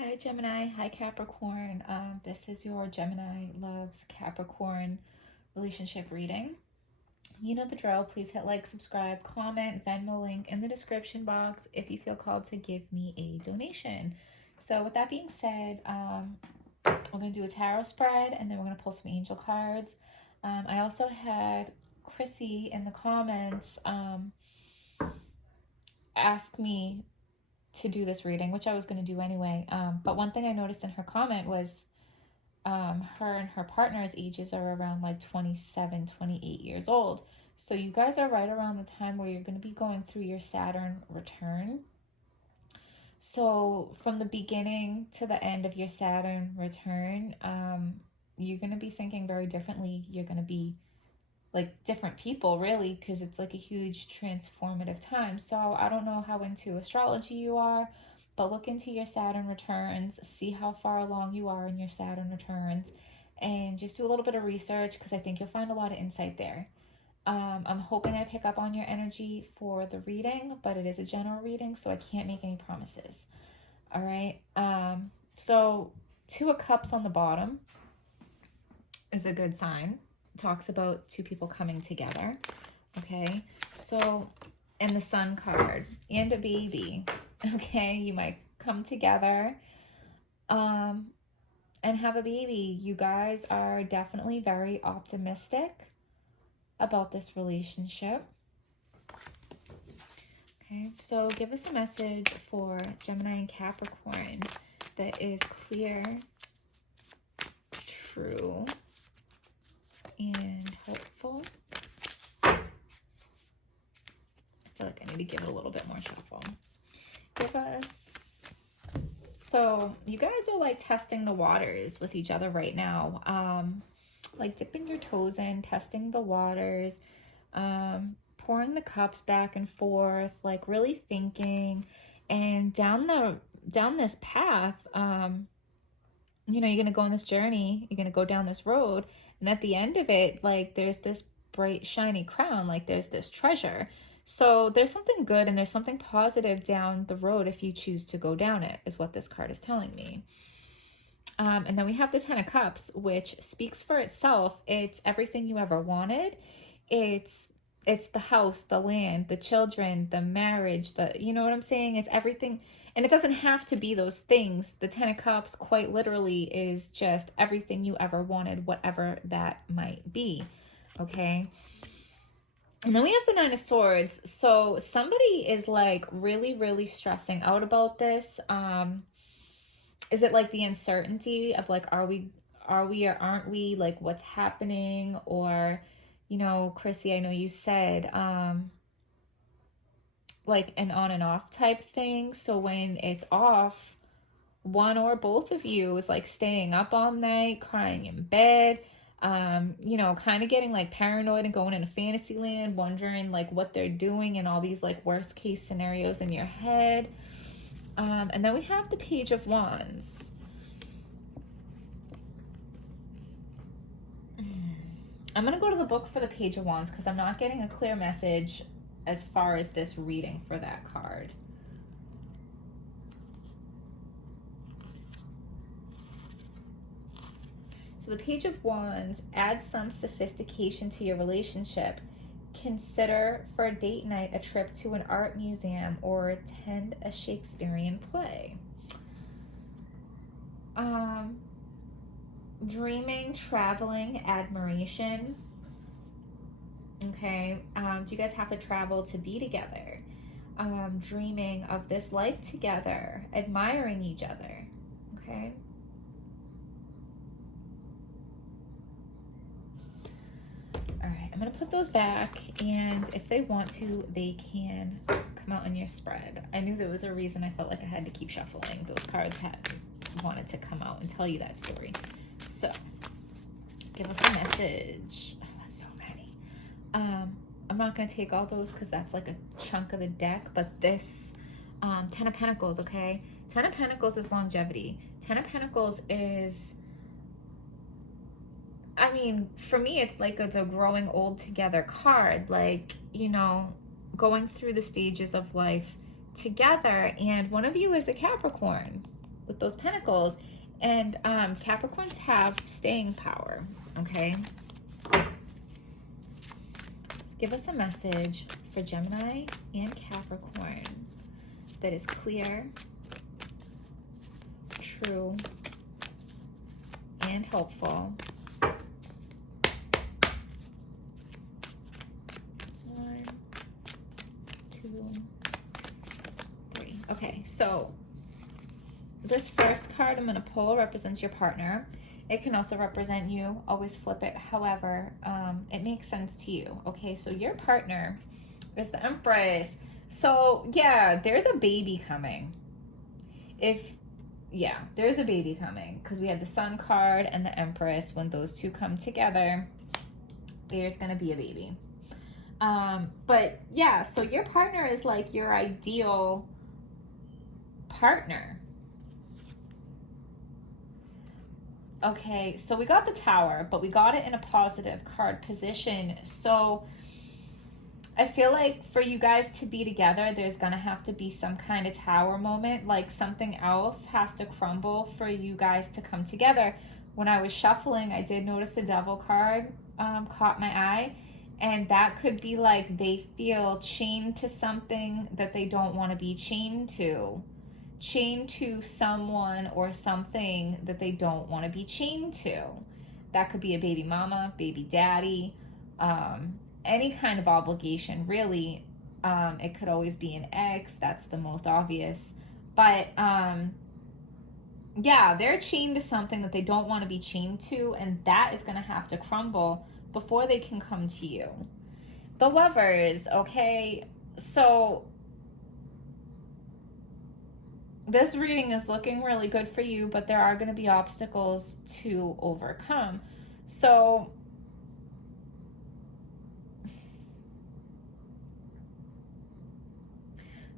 Hi Gemini, hi Capricorn. This is your Gemini loves Capricorn relationship reading. You know the drill. Please hit like, subscribe, comment, Venmo link in the description box if you feel called to give me a donation. So with that being said, we're going to do a tarot spread and then we're going to pull some angel cards. I also had Chrissy in the comments ask me to do this reading, which I was going to do anyway. But one thing I noticed in her comment was her and her partner's ages are around like 27, 28 years old. So you guys are right around the time where you're going to be going through your Saturn return. So from the beginning to the end of your Saturn return, you're going to be thinking very differently. You're going to be like different people, really, because it's like a huge transformative time. So I don't know how into astrology you are, but look into your Saturn returns, see how far along you are in your Saturn returns, and just do a little bit of research because I think you'll find a lot of insight there. I'm hoping I pick up on your energy for the reading, but it is a general reading, so I can't make any promises. All right. So Two of Cups on the bottom is a good sign. Talks about two people coming together. Okay, so and the Sun card and a baby. Okay, you might come together and have a baby. You guys are definitely very optimistic about this relationship. Okay, so give us a message for Gemini and Capricorn that is clear, true, and hopeful. I feel like I need to give it a little bit more shuffle. Give us... So you guys are like testing the waters with each other right now. Like dipping your toes in, testing the waters, pouring the cups back and forth, like really thinking. And down this path, you know, you're going to go on this journey, you're going to go down this road, and at the end of it, like there's this bright shiny crown, like there's this treasure. So there's something good and there's something positive down the road if you choose to go down it, is what this card is telling me. And then we have the Ten of Cups, which speaks for itself. It's everything you ever wanted. It's the house, the land, the children, the marriage, you know what I'm saying? It's everything. And it doesn't have to be those things. The Ten of Cups quite literally is just everything you ever wanted, whatever that might be. Okay. And then we have the Nine of Swords. So somebody is like really, really stressing out about this. Is it like the uncertainty of like, are we or aren't we? Like what's happening? Or, you know, Chrissy, I know you said, like an on and off type thing. So when it's off, one or both of you is like staying up all night, crying in bed, you know, kind of getting like paranoid and going into fantasy land, wondering like what they're doing and all these like worst case scenarios in your head. And then we have the Page of Wands. I'm going to go to the book for the Page of Wands because I'm not getting a clear message as far as this reading for that card. So the Page of Wands adds some sophistication to your relationship. Consider for a date night a trip to an art museum or attend a Shakespearean play. Dreaming, traveling, admiration. Okay, do you guys have to travel to be together? Dreaming of this life together, admiring each other. Okay. All right, I'm going to put those back, and if they want to, they can come out on your spread. I knew there was a reason I felt like I had to keep shuffling. Those cards wanted to come out and tell you that story. So, give us a message. Oh, that's so many. I'm not going to take all those because that's like a chunk of the deck, but this Ten of Pentacles, okay? Ten of Pentacles is longevity. Ten of Pentacles is... I mean, for me, it's like the growing old together card, like, you know, going through the stages of life together. And one of you is a Capricorn, with those pentacles. And Capricorns have staying power, okay? Give us a message for Gemini and Capricorn that is clear, true, and helpful. 1, 2, 3. Okay, so this first card I'm going to pull represents your partner. It can also represent you. Always flip it however it makes sense to you. Okay, so your partner is the Empress. So yeah, there's a baby coming. There's a baby coming, because we had the Sun card and the Empress. When those two come together, there's going to be a baby. But yeah, so your partner is like your ideal partner. Okay, so we got the Tower, but we got it in a positive card position. So I feel like for you guys to be together, there's going to have to be some kind of Tower moment. Like something else has to crumble for you guys to come together. When I was shuffling, I did notice the Devil card caught my eye. And that could be like they feel chained to something that they don't want to be chained to. Chained to someone or something that they don't want to be chained to. That could be a baby mama, baby daddy, any kind of obligation, really. It could always be an ex. That's the most obvious. But yeah, they're chained to something that they don't want to be chained to, and that is going to have to crumble before they can come to you. The Lovers, okay? So this reading is looking really good for you, but there are going to be obstacles to overcome. So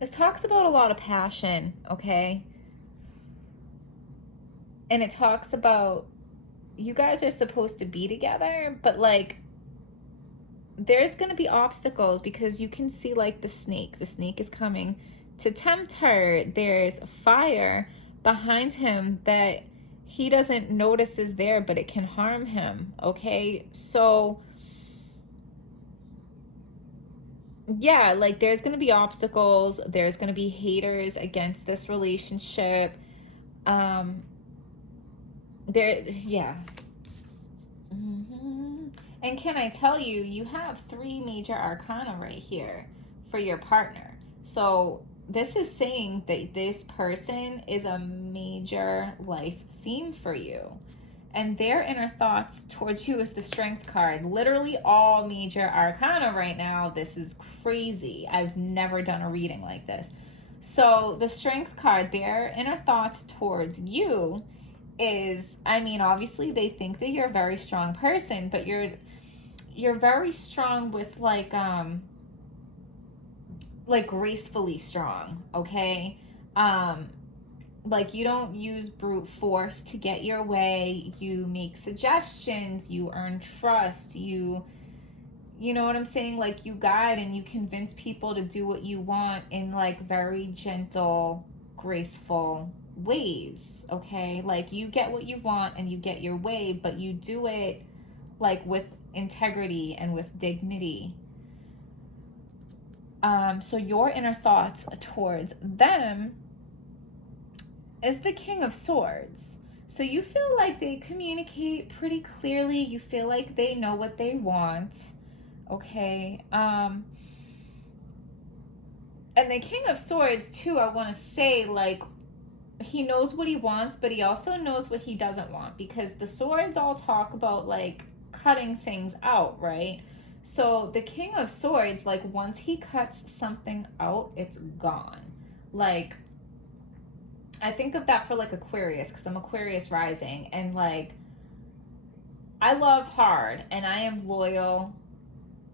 this talks about a lot of passion, okay? And it talks about you guys are supposed to be together, but like there's going to be obstacles, because you can see like the snake is coming to tempt her. There's fire behind him that he doesn't notice is there, but it can harm him, okay? So yeah, like there's going to be obstacles. There's going to be haters against this relationship. Yeah. And can I tell you, you have 3 major arcana right here for your partner. So this is saying that this person is a major life theme for you. And their inner thoughts towards you is the Strength card. Literally all major arcana right now. This is crazy. I've never done a reading like this. So the Strength card, their inner thoughts towards you is, I mean, obviously they think that you're a very strong person, but you're very strong with like gracefully strong, okay? Like you don't use brute force to get your way. You make suggestions, you earn trust, you know what I'm saying? Like you guide and you convince people to do what you want in like very gentle, graceful ways, okay? Like you get what you want and you get your way, but you do it like with integrity and with dignity. So your inner thoughts towards them is the King of Swords. So you feel like they communicate pretty clearly. You feel like they know what they want, okay? And the King of Swords too, I want to say, like, he knows what he wants, but he also knows what he doesn't want, because the swords all talk about like cutting things out, right? So the King of Swords, like once he cuts something out, it's gone. Like I think of that for like Aquarius, because I'm Aquarius rising, and like I love hard and I am loyal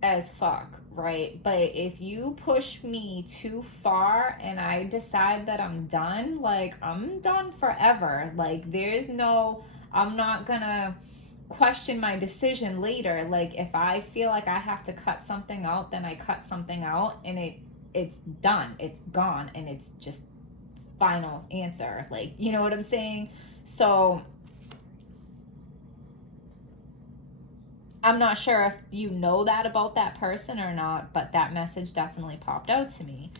as fuck, right? But if you push me too far and I decide that I'm done, like I'm done forever. Like there's no, I'm not gonna question my decision later. Like if I feel like I have to cut something out, then I cut something out, and it's done, it's gone, and it's just final answer. Like, you know what I'm saying? So I'm not sure if you know that about that person or not, but that message definitely popped out to me.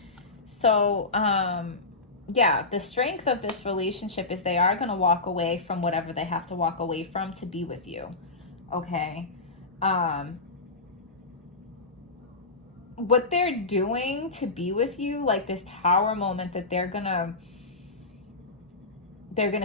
So, yeah, the strength of this relationship is they are going to walk away from whatever they have to walk away from to be with you. Okay? What they're doing to be with you, like this tower moment that they're gonna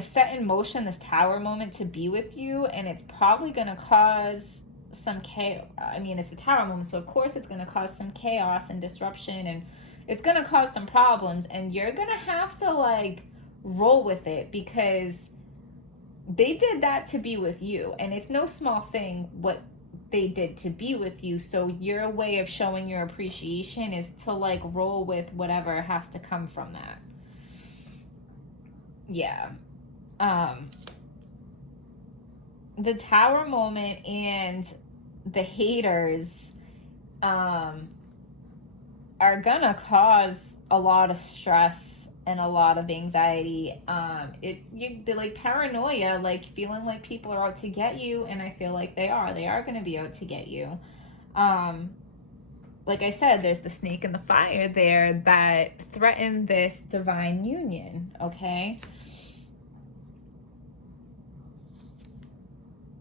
set in motion this tower moment to be with you, and it's probably gonna cause some chaos. I mean, it's the tower moment, so of course it's gonna cause some chaos and disruption, and it's gonna cause some problems, and you're gonna have to like roll with it, because they did that to be with you, and it's no small thing what they did to be with you. So your way of showing your appreciation is to like roll with whatever has to come from that. Yeah. The tower moment and the haters are gonna cause a lot of stress and a lot of anxiety. They're like paranoia, like feeling like people are out to get you, and I feel like they are going to be out to get you. Like I said, there's the snake in the fire there that threatened this divine union. Okay.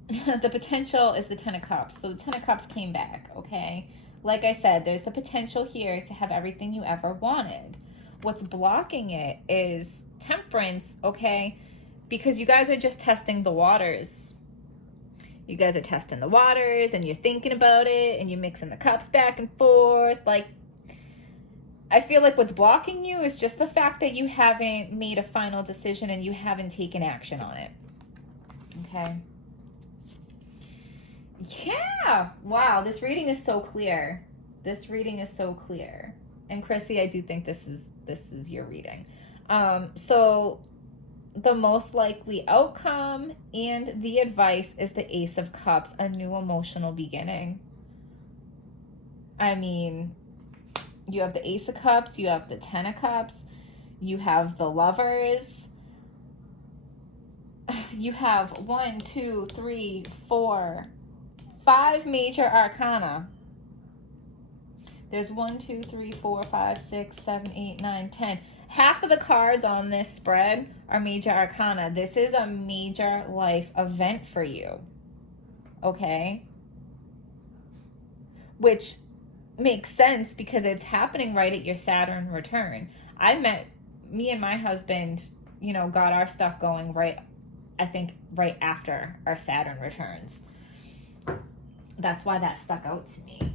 The potential is the 10 of Cups. So the 10 of Cups came back. Okay. Like I said, there's the potential here to have everything you ever wanted. What's blocking it is Temperance, okay? Because you guys are just testing the waters. You guys are testing the waters, and you're thinking about it, and you're mixing the cups back and forth. Like, I feel like what's blocking you is just the fact that you haven't made a final decision and you haven't taken action on it. Okay? Yeah! Wow, this reading is so clear. This reading is so clear. And Chrissy, I do think this is your reading. So the most likely outcome and the advice is the Ace of Cups, a new emotional beginning. I mean, you have the Ace of Cups, you have the 10 of Cups, you have the Lovers. You have 1, 2, 3, 4, 5 major arcana. There's 1, 2, 3, 4, 5, 6, 7, 8, 9, 10. Half of the cards on this spread are major arcana. This is a major life event for you. Okay? Which makes sense because it's happening right at your Saturn return. Me and my husband, got our stuff going right after our Saturn returns. That's why that stuck out to me.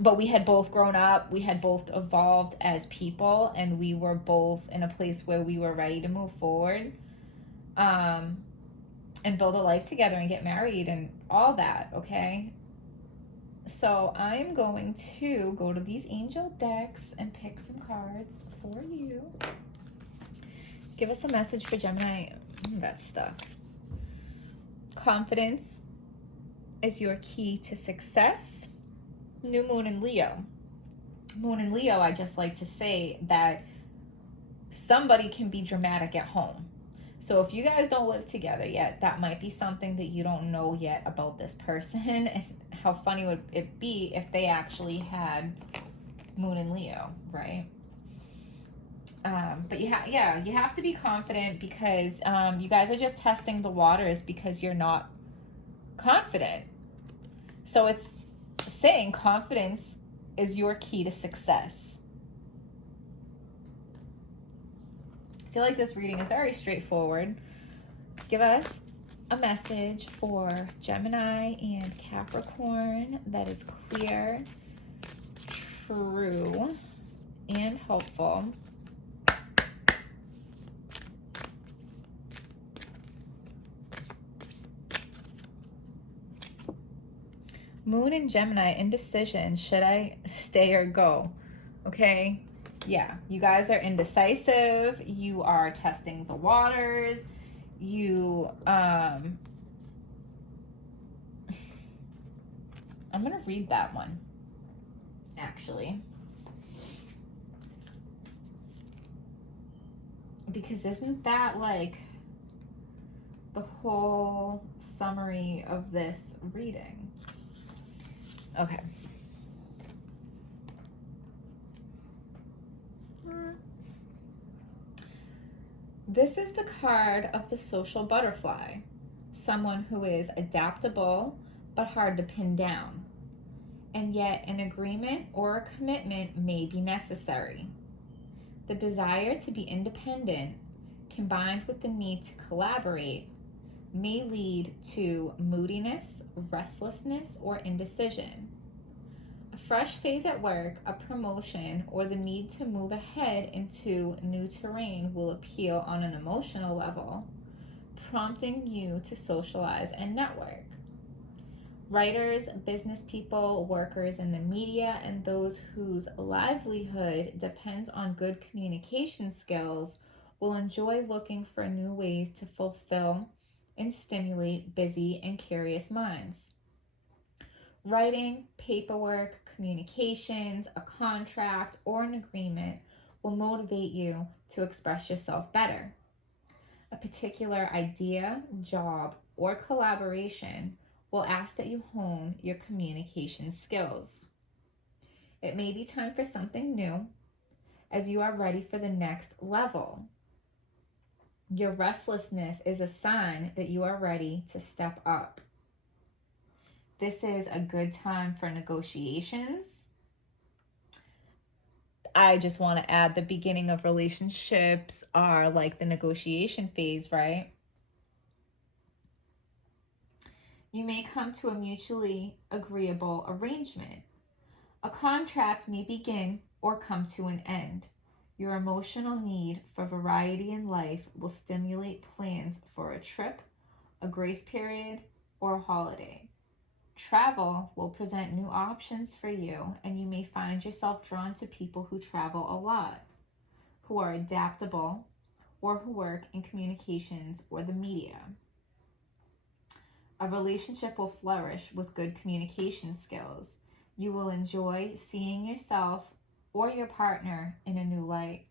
But we had both grown up, we had both evolved as people, and we were both in a place where we were ready to move forward, and build a life together and get married and all that, okay? So I'm going to go to these angel decks and pick some cards for you. Give us a message for Gemini. That's stuck. Confidence is your key to success. New moon in Leo. Moon in Leo, I just like to say that somebody can be dramatic at home. So if you guys don't live together yet, that might be something that you don't know yet about this person. And how funny would it be if they actually had moon in Leo, right? But you have to be confident, because you guys are just testing the waters because you're not confident. So it's saying confidence is your key to success. I feel like this reading is very straightforward. Give us a message for Gemini and Capricorn that is clear, true, and helpful. Moon in Gemini, indecision. Should I stay or go? Okay. Yeah. You guys are indecisive. You are testing the waters. I'm going to read that one, actually. Because isn't that like the whole summary of this reading? Okay. This is the card of the social butterfly, someone who is adaptable but hard to pin down, and yet an agreement or a commitment may be necessary. The desire to be independent, combined with the need to collaborate, may lead to moodiness, restlessness, or indecision. A fresh phase at work, a promotion, or the need to move ahead into new terrain will appeal on an emotional level, prompting you to socialize and network. Writers, business people, workers in the media, and those whose livelihood depends on good communication skills will enjoy looking for new ways to fulfill and stimulate busy and curious minds. Writing, paperwork, communications, a contract, or an agreement will motivate you to express yourself better. A particular idea, job, or collaboration will ask that you hone your communication skills. It may be time for something new as you are ready for the next level. Your restlessness is a sign that you are ready to step up. This is a good time for negotiations. I just want to add the beginning of relationships are like the negotiation phase, right? You may come to a mutually agreeable arrangement. A contract may begin or come to an end. Your emotional need for variety in life will stimulate plans for a trip, a grace period, or a holiday. Travel will present new options for you, and you may find yourself drawn to people who travel a lot, who are adaptable, or who work in communications or the media. A relationship will flourish with good communication skills. You will enjoy seeing yourself or your partner in a new light.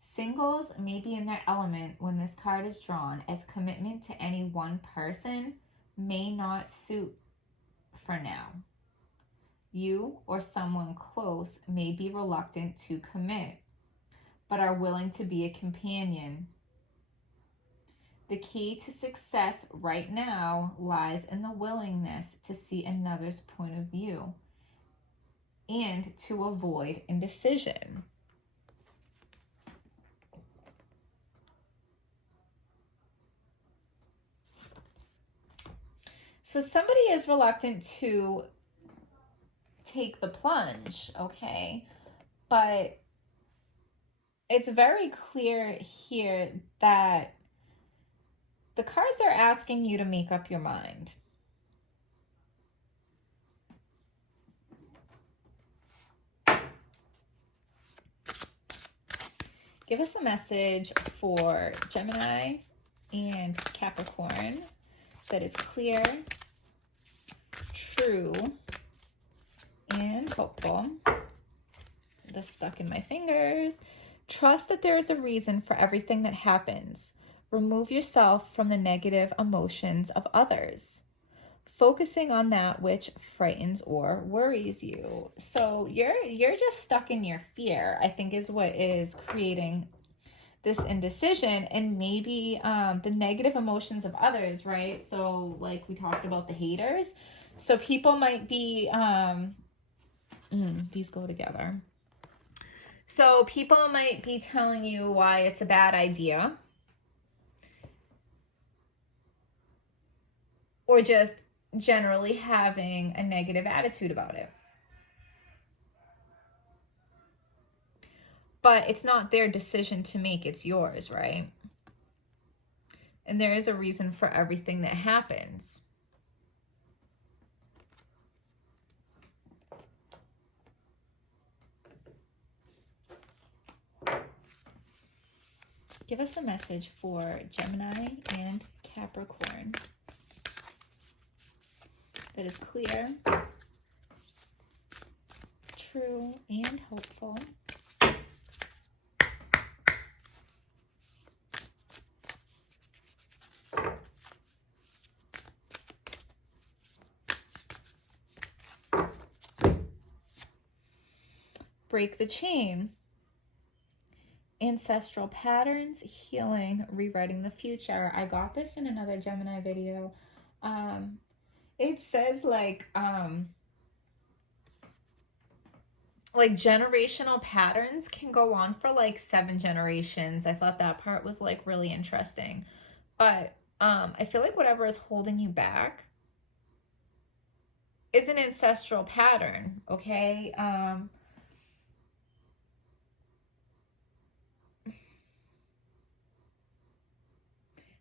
Singles may be in their element when this card is drawn, as commitment to any one person may not suit for now. You or someone close may be reluctant to commit, but are willing to be a companion. The key to success right now lies in the willingness to see another's point of view and to avoid indecision. So somebody is reluctant to take the plunge, okay? But it's very clear here that the cards are asking you to make up your mind. Give us a message for Gemini and Capricorn that is clear, true, and hopeful. This stuck in my fingers. Trust that there is a reason for everything that happens. Remove yourself from the negative emotions of others, focusing on that which frightens or worries you. So you're just stuck in your fear, I think, is what is creating this indecision, and maybe the negative emotions of others, right? So like we talked about the haters. So people might be, these go together. So people might be telling you why it's a bad idea, or just generally having a negative attitude about it. But it's not their decision to make, it's yours, right? And there is a reason for everything that happens. Give us a message for Gemini and Capricorn that is clear, true, and hopeful. break the chain. Ancestral patterns, healing, rewriting the future. I got this in another Gemini video. It says like generational patterns can go on for like 7 generations. I thought that part was like really interesting. But I feel like whatever is holding you back is an ancestral pattern, okay?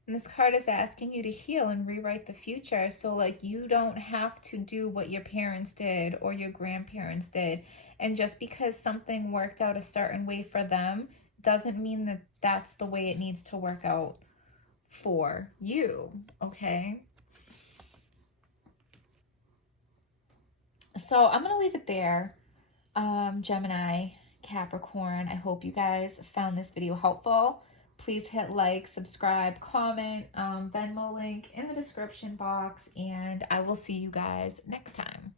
And this card is asking you to heal and rewrite the future. So like you don't have to do what your parents did or your grandparents did. And just because something worked out a certain way for them doesn't mean that that's the way it needs to work out for you, okay? So I'm going to leave it there. Gemini, Capricorn, I hope you guys found this video helpful. Please hit like, subscribe, comment, Venmo link in the description box, and I will see you guys next time.